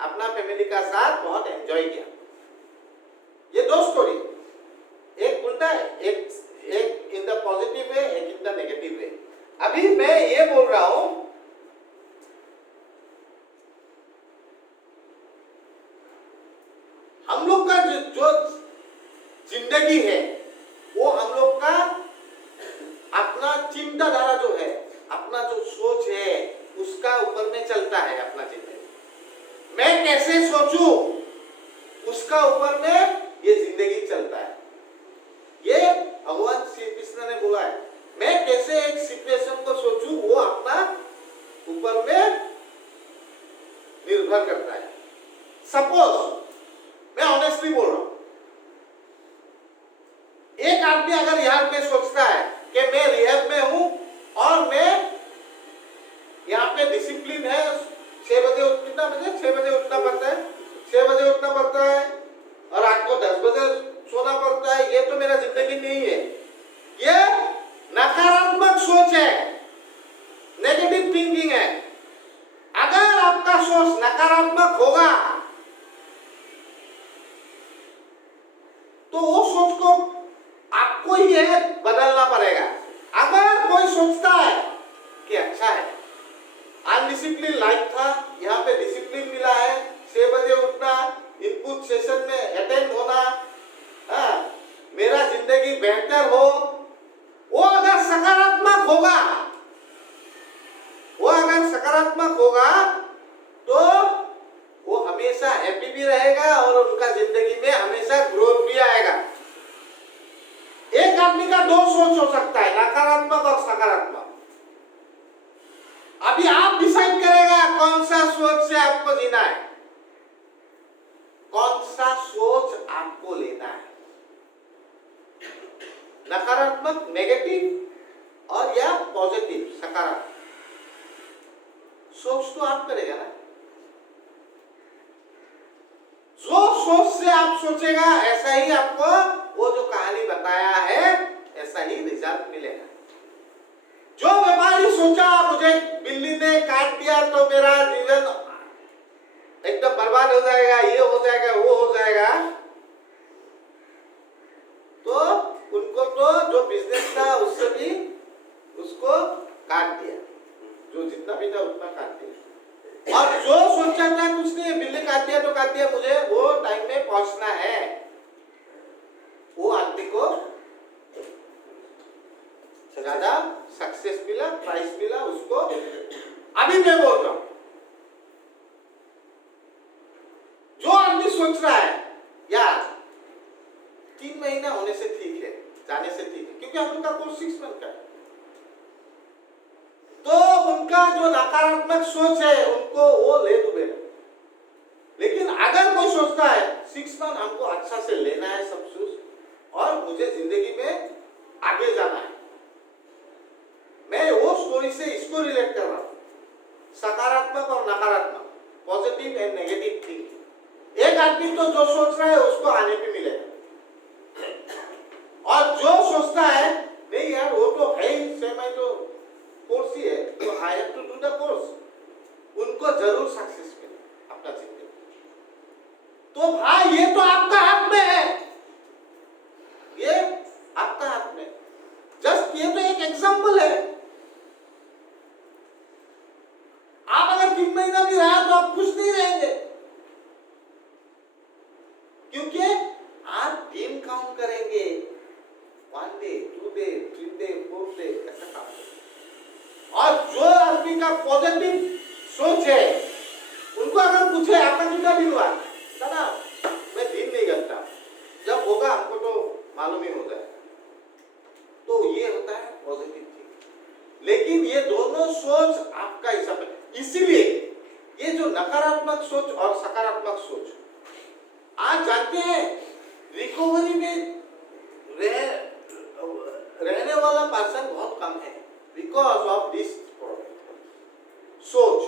अपना फैमिली का साथ बहुत एंजॉय किया। ये 2 स्टोरी, एक उल्टा है, एक इन द पॉजिटिव वे, एक इन द नेगेटिव वे। अभी मैं ये बोल रहा हूं, हम लोग का जो जिंदगी है वो हम लोग का अपना चिंताधारा जो है, अपना जो सोच है उसका ऊपर में चलता है। अपना जिंदगी मैं कैसे सोचूं उसका ऊपर में ये जिंदगी चलता है। ये भगवान श्री कृष्ण ने बोला है, मैं कैसे एक सिचुएशन को सोचूं वो अपना ऊपर में निर्भर करता है। सपोज मैं ऑनेस्टली बोल रहा हूं, एक आदमी अगर यहाँ पे सोचता है कि मैं रिहैब में हूं और मैं यहाँ पे डिसिप्लिन है, 6 बजे कितना बजे 6 बजे उठना पड़ता है, 6 बजे उठना पड़ता है और रात को 10 बजे सोना पड़ता है, ये तो मेरा जिंदगी नहीं है। ये नकारात्मक सोच है, नेगेटिव थिंकिंग है। अगर आपका सोच नकारात्मक होगा तो वो सोच को आपको ही है बदलना पड़ेगा। अगर कोई सोचता है कि अच्छा है, अनडिसिप्लिन लाइफ था, यहाँ पे डिसिप्लिन मिला है, 6 बजे उठना, इनपुट सेशन में अटेंड होना, मेरा जिंदगी बेहतर हो, वो अगर सकारात्मक होगा, तो वो हमेशा हैप्पी भी रहेगा और उनका जिंदगी में हमेशा ग्रोथ भी आएगा। एक आदमी का 2 सोच हो सकता है, नकारात्मक और सकारात्मक। अभी आप डिसाइड करेगा कौन सा सोच से आपको जीना है, कौन सा सोच आपको लेना है, नकारात्मक नेगेटिव और या पॉजिटिव सकारात्मक। सोच तो आप करेगा ना, जो सोच से आप सोचेगा ऐसा ही आपको वो जो कहानी बताया है ऐसा ही रिजल्ट मिलेगा। जो व्यापारी सोचा मुझे बिल्ली ने काट दिया तो मेरा जीवन एकदम बर्बाद हो जाएगा, ये हो जाएगा, वो हो जाएगा, तो उनको तो जो बिजनेस था उससे भी उसको काट दिया, जो जितना भी था उतना काट दिया। और जो सोचा था कुछ नहीं, बिल्ली काट दिया तो काट दिया, मुझे वो टाइम में पहुंचना है, वो आदमी को ज्यादा सक्सेस मिला, प्राइस मिला उसको। अभी मैं बोल रहा हूं, जो आदमी सोच रहा है यार 3 महीना होने से ठीक है, जाने से ठीक है, क्योंकि हम लोग का कोर्स 6 मंथ का है, तो उनका जो नकारात्मक सोच है उनको वो ले डूबेगा। लेकिन अगर कोई सोचता है 6 मंथ हमको अच्छा से लेना है सब कुछ और मुझे जिंदगी में आगे जाना है, मैं वो स्टोरी से इसको रिलेट कर रहा हूं, सकारात्मक और नकारात्मक, पॉजिटिव एंड नेगेटिव थिंकिंग। एक आदमी तो जो सोच रहा है उसको आने पे मिलेगा, और जो सोचता है नहीं यार वो तो है ही, सेम तो कोर्स ही है, तो I have to do the course, उनको जरूर सक्सेस मिले अपना जिंदगी। तो भाई ये तो आपका हाथ में है, ये आपका हाथ में, जस्ट ये तो एक एग्जांपल है। आप अगर 3 महीना भी रहा तो आप खुश नहीं रहेंगे, क्योंकि आप दिन काउंट करेंगे, 1 डे 2 डे 3 डे 4 डे ऐसा काम करेंगे। और जो आदमी का पॉजिटिव सोच है उनको अगर पूछे आपका कितना दिन हुआ, दादा मैं दिन नहीं करता, जब होगा हमको तो मालूम ही होता है। तो ये होता है पॉजिटिव थिंकिंग। लेकिन ये दोनों सोच आपका हिसाब है, इसीलिए ये जो नकारात्मक सोच और सकारात्मक सोच, आज जानते हैं रिकवरी में रहने वाला पर्सन बहुत कम है बिकॉज ऑफ दिस सोच।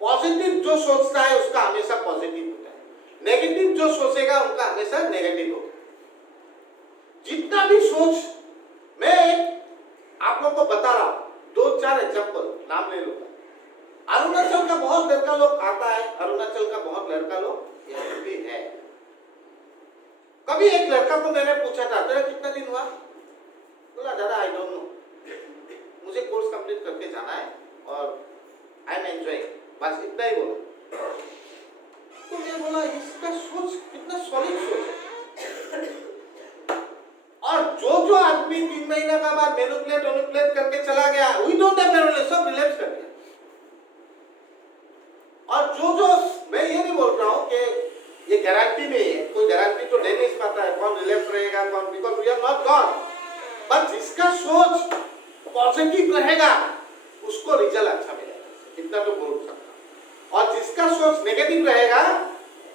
पॉजिटिव जो सोचता है उसका हमेशा पॉजिटिव होता है, नेगेटिव जो सोचेगा उनका हमेशा नेगेटिव होगा। जितना भी सोच, मैं आप लोगों को बता रहा हूं, 2-4 एग्जांपल नाम ले लूंगा। अरुणाचल का बहुत लड़का लोग आता है, अरुणाचल का बहुत लड़का लोग यहाँ भी है। कभी एक लड़का को मैंने पूछा था तेरा कितना दिन हुआ, बोला दादा आई डोंट नो, मुझे कोर्स कंप्लीट करके जाना है और आई एम एंजॉयिंग, बस इतना ही बोला। तो मैं बोला इसका सोच कितना सॉलिड सोच है। और जो आदमी 3 महीना का बाद मैनिपुलेट करके चला गया, वी डोंट हैव मैनिपुलेट, सब रिलैप्स कर गया। और जो मैं ये नहीं बोल रहा हूं कि ये गारंटी नहीं है, कोई गारंटी तो दे नहीं पाता है कौन रिलैप्स रहेगा कौन, because we are not God. But जिसका सोच पॉजिटिव रहेगा उसको रिजल्ट अच्छा मिलेगा, इतना तो बोल सकता हूं। और जिसका सोच नेगेटिव रहेगा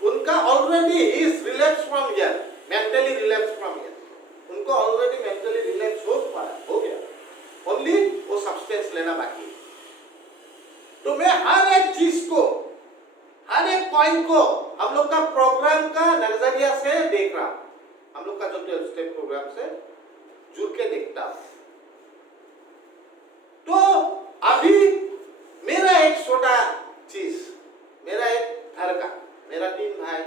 उनका already is relapse from here, mentally relapse from here, उनको ऑलरेडी मेंटली रिलैप्स हो गया, ओनली वो सब्सटेंस लेना बाकी है। तो मैं हर एक चीज को, हर एक पॉइंट को हम लोग का प्रोग्राम का नजरिया से देख रहा हूं, हम लोग का जो 12 स्टेप प्रोग्राम से जुड़ के देखता हूं। तो अभी मेरा एक छोटा चीज, मेरा एक घर का, मेरा 3 भाई,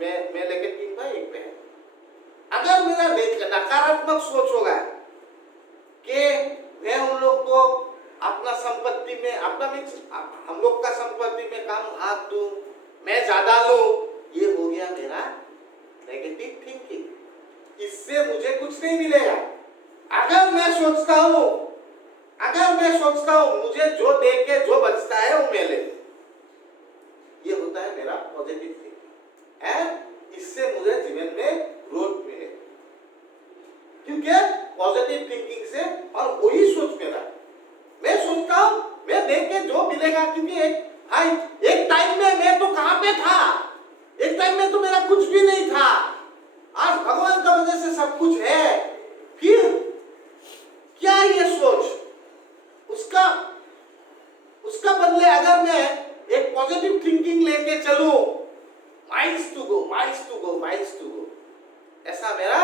मैं लेके 3 भाई 1 बहन, अगर मेरा नकारात्मक सोच होगा कि मैं उन लोग को अपना संपत्ति में, अपना मीन्स हम लोग का संपत्ति में काम हाथ दूं, मैं ज्यादा लूं, ये हो गया मेरा नेगेटिव थिंकिंग। इससे मुझे कुछ नहीं मिलेगा। अगर मैं सोचता हूं मुझे जो दे के जो बचता है वो मैं ले, ये होता है मेरा पॉजिटिव थिंकिंग एंड इससे मुझे जीवन में ग्रोथ मिले, क्योंकि पॉजिटिव थिंकिंग से, और वही सोच मेरा, मैं सोचता हूं मैं देख के जो मिलेगा, क्योंकि एक टाइम में मैं तो कहां पे था, एक टाइम में तो मेरा कुछ भी नहीं था, आज भगवान का वजह से सब कुछ है। फिर क्या ये सोच, उसका बदले अगर मैं एक पॉजिटिव थिंकिंग लेके चलूं, माइल्स टू गो, ऐसा मेरा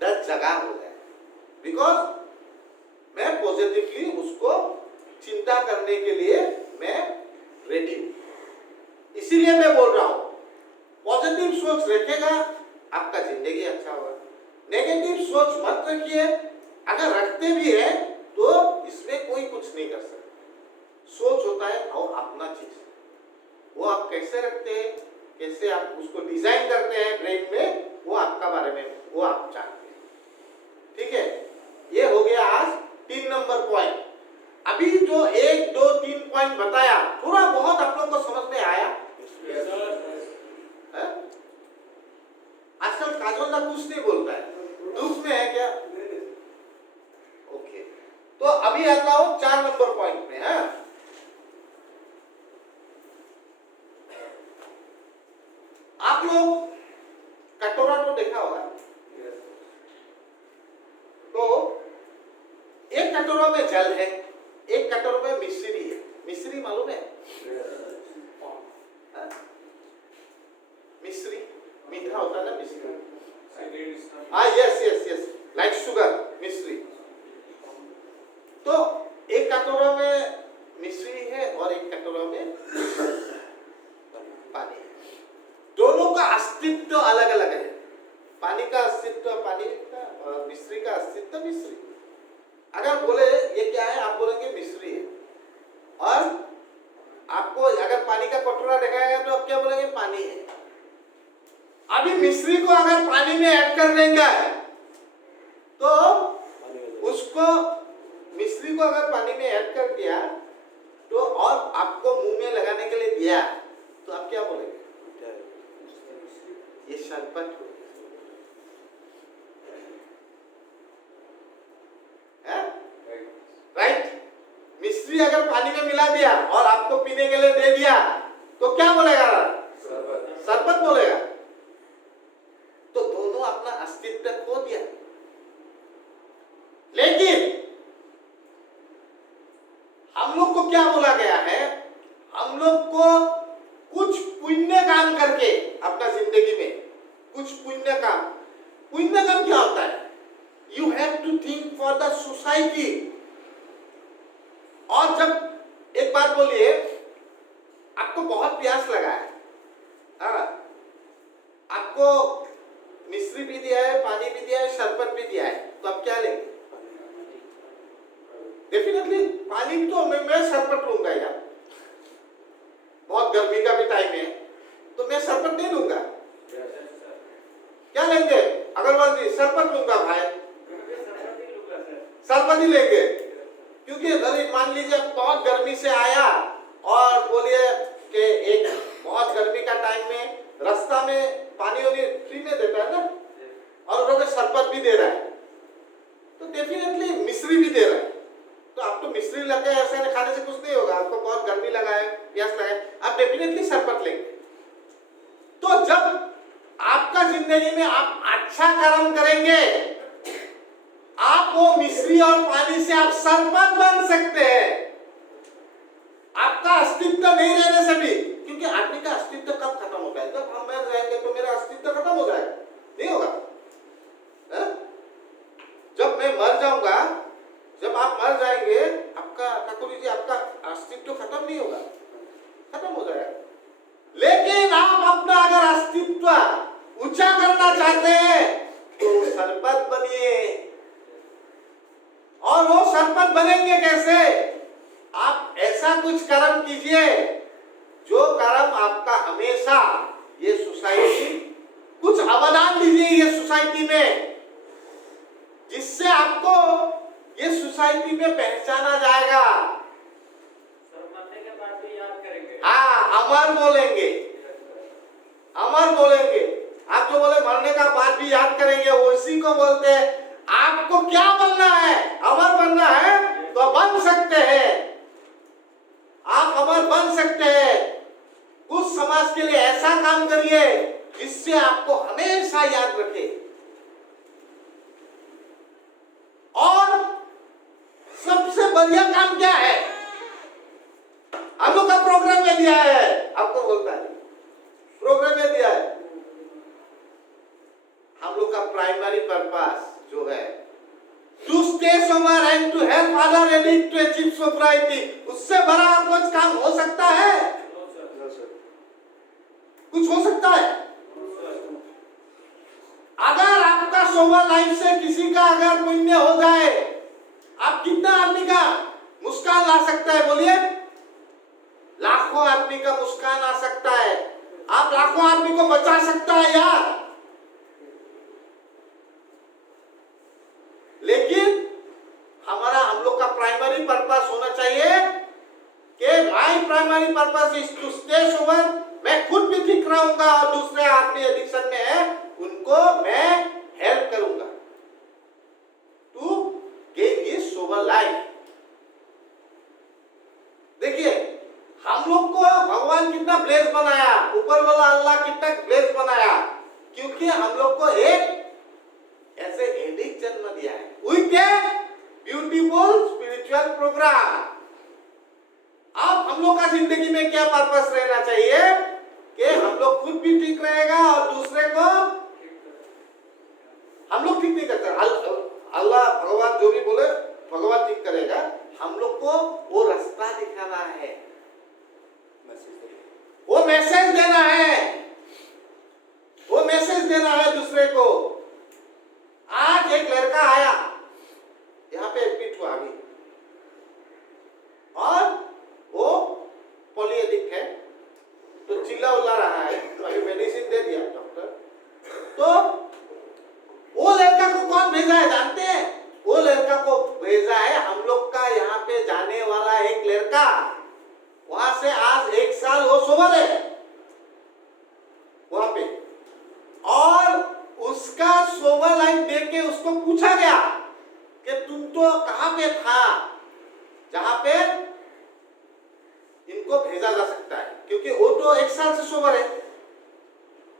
10 जगह हो जाए, बिकॉज मैं पॉजिटिवली उसको चिंता करने के लिए मैं रेडी हूं। इसीलिए मैं बोल रहा हूं पॉजिटिव सोच रखेगा आपका जिंदगी अच्छा होगा, नेगेटिव सोच मत रखिए, अगर रखते भी है तो इसमें कोई कुछ नहीं कर सकता। सोच होता है और अपना चीज, वो आप कैसे रखते हैं, कैसे आप उसको डिजाइन करते हैं ब्रेन में, वो आपका बारे में वो आप जानते हैं। ठीक है, ये हो गया आज 3 नंबर पॉइंट। अभी जो 1, 2, 3 पॉइंट बताया, थोड़ा बहुत आप लोग को समझ में आया? आजकल काजोल ना कुछ नहीं बोलता है, दुख में है क्या? ओके, तो अभी आता हूं 4 नंबर पॉइंट में। है आप लोग कटोरा तो देखा होगा, तो एक कटोरा में जल है, एक कटोरा में मिश्री है। मिश्री मालूम है? मिश्री मीठा होता है ना, मिश्री। हाँ, यस, लाइक शुगर, मिश्री। तो एक कटोरा में मिश्री है और एक कटोरा में पानी है। दोनों का अस्तित्व अलग अलग है। पानी का अस्तित्व पानी का और मिश्री का अस्तित्व मिश्री। अगर बोले ये क्या है, आप बोलेंगे मिश्री है, और आपको अगर पानी का कटोरा दिखाएगा तो आप क्या बोलेंगे, पानी है। अभी मिश्री को अगर पानी में ऐड कर देंगे तो उसको, मिश्री को अगर पानी में ऐड कर दिया तो, और आपको मुंह में लगाने के लिए दिया, तो आप क्या बोलेंगे? पानी में मिला दिया और आपको पीने के लिए दे दिया तो क्या बोलेगा? शरबत बोलेगा। तो दोनों अपना अस्तित्व खो दिया। लेकिन हम लोग को क्या बोला गया है? हम लोग को कुछ पुण्य काम करके अपना जिंदगी में कुछ पुण्य काम क्या होता है? You have to think for the society. और जब एक बात बोलिए, आपको बहुत प्यास लगा है, हाँ, आपको मिश्री भी दिया है, पानी भी दिया है, शरबत भी दिया है, तो आप क्या लेंगे? डेफिनेटली पानी। तो मैं शरबत लूंगा यार, बहुत गर्मी का भी टाइम है तो मैं शरबत नहीं लूंगा। क्या लेंगे अग्रवाल जी? शरबत लूंगा भाई, शरबत ही लेंगे। क्योंकि अगर मान लीजिए बहुत गर्मी से आया और बोलिए कि एक बहुत गर्मी का टाइम में रास्ता में पानी वानी फ्री में देता है ना, और उन्होंने शरबत भी दे रहा है, तो डेफिनेटली मिश्री भी दे रहा है, तो आप तो मिश्री लगे ऐसे खाने से कुछ नहीं होगा। आपको बहुत गर्मी लगा है, प्यास लगा है, आप डेफिनेटली शरबत लेंगे। तो जब आपका जिंदगी में आप अच्छा कर्म करेंगे, आप वो मिश्री और पानी से आप शरबत बन सकते हैं, आपका अस्तित्व नहीं रहने से भी। क्योंकि आदमी का अस्तित्व कब खत्म होता है? जब हम मर जाएंगे तो मेरा अस्तित्व खत्म हो जाएगा, नहीं होगा? जब मैं मर जाऊंगा, जब आप मर जाएंगे, आपका ठाकुर जी आपका अस्तित्व खत्म नहीं होगा, खत्म हो जाएगा। लेकिन आप अपना अगर अस्तित्व ऊंचा करना चाहते हैं तो शरबत बनिए। और वो शरबत बनेंगे कैसे? आप ऐसा कुछ कर्म कीजिए जो कर्म आपका हमेशा ये सोसाइटी, कुछ अवदान दीजिए ये सोसाइटी में, जिससे आपको ये सोसाइटी में पहचाना जाएगा। मरने के बाद भी याद करेंगे। हाँ, अमर बोलेंगे, अमर बोलेंगे। आप जो बोले मरने का बाद भी याद करेंगे, उसी को बोलते हैं। आपको क्या बनना है? अमर बनना है तो बन सकते हैं, आप अमर बन सकते हैं। कुछ समाज के लिए ऐसा काम करिए जिससे आपको हमेशा याद रखे। और सबसे बढ़िया काम क्या है? हम लोग का प्रोग्राम में दिया है, आपको बोलता है प्रोग्राम में दिया है। हम लोग का प्राइमरी पर्पस जो है to stay sober and to help other addict to achieve sobriety, उससे बड़ा और कुछ काम हो सकता है? कुछ हो सकता है? अगर आपका सोबर लाइफ से किसी का अगर पुण्य हो जाए, आप कितना आदमी का मुस्कान ला सकता है? बोलिए, लाखों आदमी का मुस्कान आ सकता है। आप लाखों आदमी को बचा सकता है यार। लेकिन हम लोग का प्राइमरी पर्पस होना चाहिए कि my primary purpose is to stay sober. मैं खुद भी ठीक रहूंगा और दूसरे आदमी एडिक्शन में है उनको मैं हेल्प करूंगा to gain his sober life. देखिए, हम लोग को भगवान कितना ब्लेस बनाया, ऊपर वाला अल्लाह कितना ब्लेस बनाया, क्योंकि हम लोग को एक ऐसे एडिक्ट जन्म दिया है with a beautiful spiritual programme. अब हम लोग का जिंदगी में क्या पर्पस रहना चाहिए कि हम लोग खुद भी ठीक रहेगा और दूसरे को हम लोग ठीक नहीं करते। अल्लाह भगवान जो भी बोले भगवान ठीक करेगा। हम लोग को वो रास्ता दिखाना है, वो मैसेज देना है, वो मैसेज देना है दूसरे को। आज एक लड़का आया, यहाँ पे एडमिट हुआ अभी, और वो पॉलीएडिक्ट है, तो चिल्ला उल्ला रहा है, तो अभी मेडिसिन दे दिया डॉक्टर। तो वो लड़का को कौन भेजा है जानते हैं? वो लड़का को भेजा है हम लोग का यहाँ पे जाने वाला एक लड़का, वहां से आज 1 साल वो सोबर है वहां पे। और उसका सोबर लाइफ देख के उसको पूछा गया कि तुम तो कहां पे था जहां पे तो 1 साल से सोबर है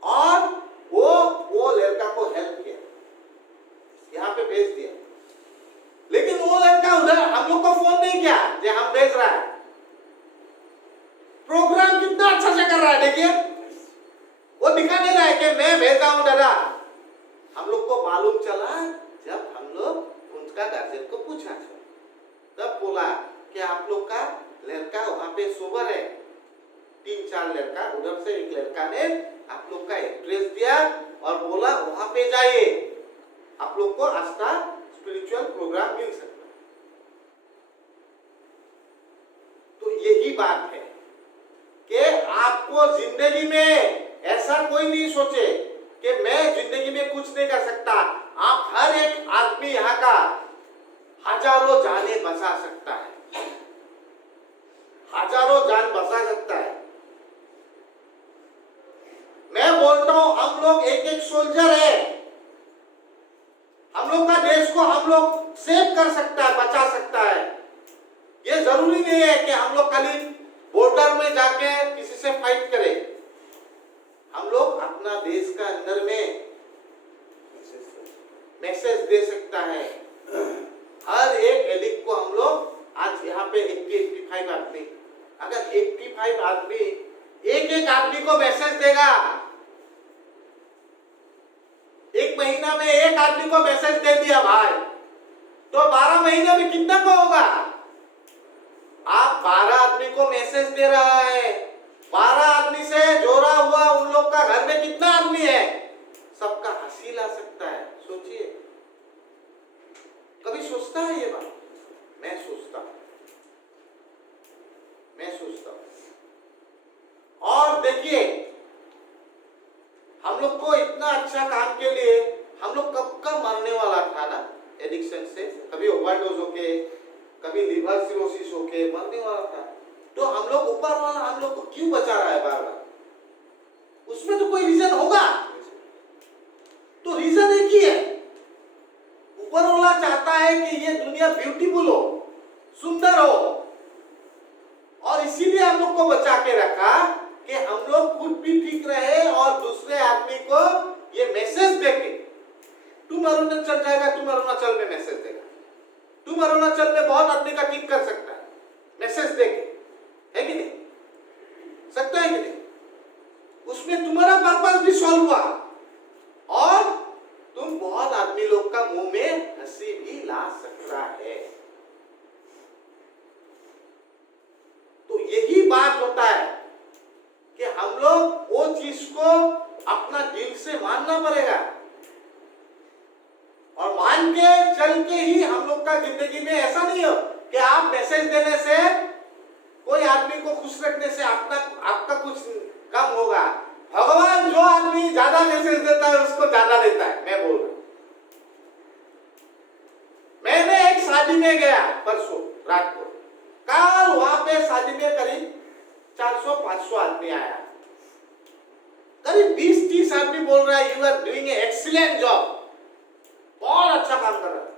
और वो लड़का को हेल्प किया, यहाँ पे भेज दिया। लेकिन वो लड़का उधर हम लोग को फोन नहीं किया जो हम भेज रहा है। प्रोग्राम कितना अच्छा से कर रहा है, देखिए वो दिखा नहीं रहा है कि मैं भेजा हूं दादा। हम लोग को मालूम चला जब हम लोग उनका गार्जियन को पूछा, तब बोला कि आप लोग का लड़का वहां पे सोबर है। 3-4 लड़का, उधर से एक लड़का ने आप लोग का एड्रेस दिया और बोला वहां पे जाइए, आप लोग को आज का स्पिरिचुअल प्रोग्राम मिल सकता है। तो यही बात है कि आपको जिंदगी में ऐसा कोई नहीं सोचे कि मैं जिंदगी में कुछ नहीं कर सकता। आप हर एक आदमी यहाँ का हजारों जाने बचा सकता है, हजारों जान बचा सकता है। मैं बोलता हूं हम लोग एक सोल्जर है, हम लोग का देश को हम लोग सेव कर सकता है, बचा सकता है। ये जरूरी नहीं है कि हम लोग खाली बॉर्डर में जाके किसी से फाइट करें। हम लोग अपना देश का अंदर में मैसेज दे सकता है। हर एक एडिक्ट को हम लोग आज यहाँ पे 85 आदमी, अगर 85 आदमी एक आदमी को मैसेज देगा, एक महीना में एक आदमी को मैसेज दे दिया भाई, तो 12 महीने में कितना को होगा? आप 12 आदमी को मैसेज दे रहा है, 12 आदमी से जोड़ा हुआ उन लोग का घर में कितना आदमी है, सबका हंसी ला सकता है। सोचिए, कभी सोचता है ये बात? मैं सोचता हूं। और देखिए हम लोग को इतना अच्छा काम के लिए हम लोग कब मरने वाला था ना, एडिक्शन से, कभी ओवरडोज होके, कभी लिवर सिरोसिस होके मरने वाला था। तो हम लोग ऊपर वाला हम लोग को क्यों बचा रहा है बार बार? उसमें तो कोई रीजन होगा। तो रीजन एक ही है, ऊपर वाला चाहता है कि ये दुनिया ब्यूटीफुल हो, सुंदर हो, और इसीलिए हम लोग को बचा के रखा कि हम लोग खुद भी ठीक रहे और दूसरे आदमी को ये मैसेज देके, तुम अरुणाचल जाएगा, तुम अरुणाचल में मैसेज देगा, तुम अरुणाचल में बहुत आदमी का ठीक कर सकता है मैसेज देके, है कि नहीं? सकता है कि नहीं? उसमें तुम्हारा पर्पस भी सॉल्व हुआ और तुम बहुत आदमी लोग का मुंह में हंसी भी ला सकता है। तो यही बात होता है कि हम लोग वो चीज को अपना दिल से मानना पड़ेगा और मान के चल के ही हम लोग का जिंदगी में ऐसा नहीं हो कि आप मैसेज देने से, कोई आदमी को खुश रखने से आपका कुछ कम होगा। भगवान जो आदमी ज्यादा मैसेज देता है उसको ज्यादा देता है। मैं बोल रहा हूं, मैंने एक शादी में गया परसों रात को, कल वहां पे शादी में करीब 400-500 आदमी आया, करीब 20-30 आदमी बोल रहा है you are doing a excellent job, बहुत अच्छा काम कर रहा है।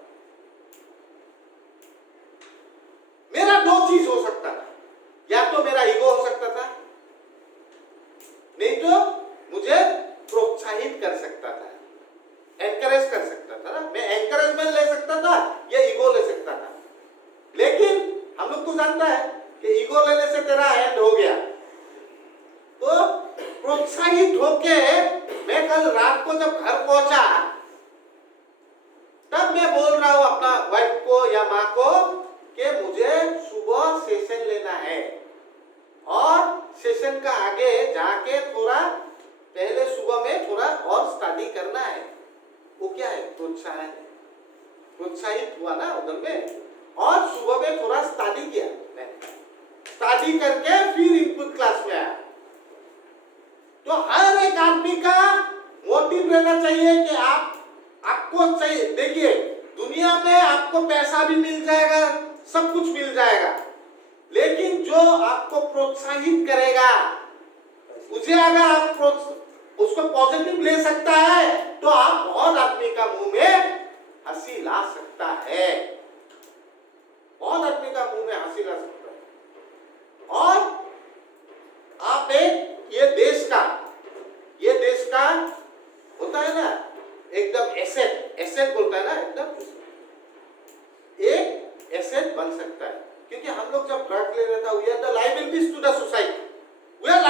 मेरा 2 चीज हो सकता था, या तो मेरा ईगो हो सकता था, नहीं तो मुझे प्रोत्साहित कर सकता था, एनकरेज कर सकता था ना, मैं एनकरेजमेंट ले सकता था या ईगो ले सकता था। लेकिन हम लोग को जानता है कि ईगो लेने से तेरा एंड हो गया। तो प्रोत्साहित होके मैं कल रात को जब घर पहुंचा तब मैं बोल रहा हूं अपना वाइफ को या माँ को कि मुझे सुबह सेशन लेना है और सेशन का आगे जाके थोड़ा पहले सुबह में थोड़ा और स्टडी करना है। वो क्या है? प्रोत्साहन है, प्रोत्साहित हुआ ना उधर में, और सुबह में थोड़ा स्टडी किया मैंने, स्टडी करके फिर इनपुट क्लास में आया। तो हर एक आदमी का मोटिव रहना चाहिए कि आपको चाहिए, देखिए दुनिया में आपको पैसा भी मिल जाएगा, सब कुछ मिल जाएगा, लेकिन जो आपको प्रोत्साहित करेगा उसे अगर आप उसको पॉजिटिव ले सकता है तो आप बहुत आदमी का मुंह में हंसी ला सकता है, बहुत आदमी का मुंह में हंसी ला सकता है। और आप एक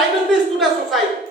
finally student society